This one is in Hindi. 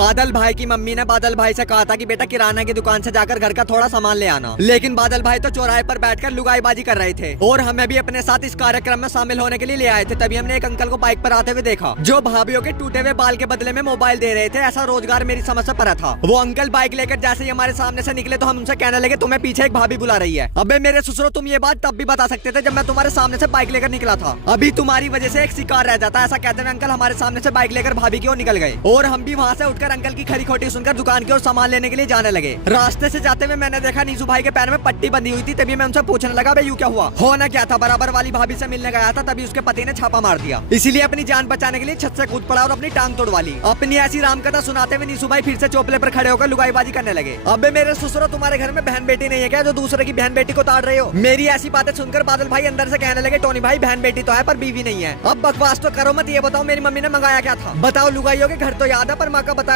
बादल भाई की मम्मी ने बादल भाई से कहा था कि बेटा किराना की दुकान से जाकर घर का थोड़ा सामान ले आना, लेकिन बादल भाई तो चौराहे पर बैठकर लुगाईबाजी कर रहे थे और हमें भी अपने साथ इस कार्यक्रम में शामिल होने के लिए ले आए थे। तभी हमने एक अंकल को बाइक पर आते हुए देखा जो भाभीियों के टूटे हुए बाल के बदले में मोबाइल दे रहे थे। ऐसा रोजगार मेरी समझ से परा था। वो अंकल बाइक लेकर जैसे ही हमारे सामने से निकले तो हम उनसे कहने लगे तुम्हें पीछे एक भाभी बुला रही है। अबे मेरे ससुरो, तुम ये बात तब भी बता सकते थे जब मैं तुम्हारे सामने से बाइक लेकर निकला था। अभी तुम्हारी वजह से एक शिकार रह जाता। ऐसा कहते हुए अंकल हमारे सामने से बाइक लेकर भाभी की ओर निकल गए और हम भी वहाँ से उठकर अंकल की खरी खोटी सुनकर दुकान की ओर सामान लेने के लिए जाने लगे। रास्ते से जाते हुए मैंने देखा नीसू भाई के पैर में पट्टी बंधी हुई थी। तभी मैं उनसे पूछने लगा भाई यू क्या हुआ, होना क्या था। बराबर वाली भाभी से मिलने गया था, तभी उसके पति ने छापा मार दिया। इसीलिए अपनी जान बचाने के लिए छत से कूद पड़ा और अपनी टांग तोड़वा ली। अपनी ऐसी रामकथा सुनाते हुए नीसू भाई फिर से चौपले पर खड़े होकर लुगाईबाजी करने लगे। अबे मेरे ससुरो, तुम्हारे घर में बहन बेटी नहीं है क्या जो दूसरे की बहन बेटी को ताड़ रहे हो। मेरी ऐसी बातें सुनकर बादल भाई अंदर से कहने लगे टोनी भाई बहन बेटी तो है पर बीवी नहीं है। अब बकवास तो करो मत, ये बताओ मेरी मम्मी ने मंगाया क्या था। बताओ लुगाइयों के घर तो याद है पर माँ का बताया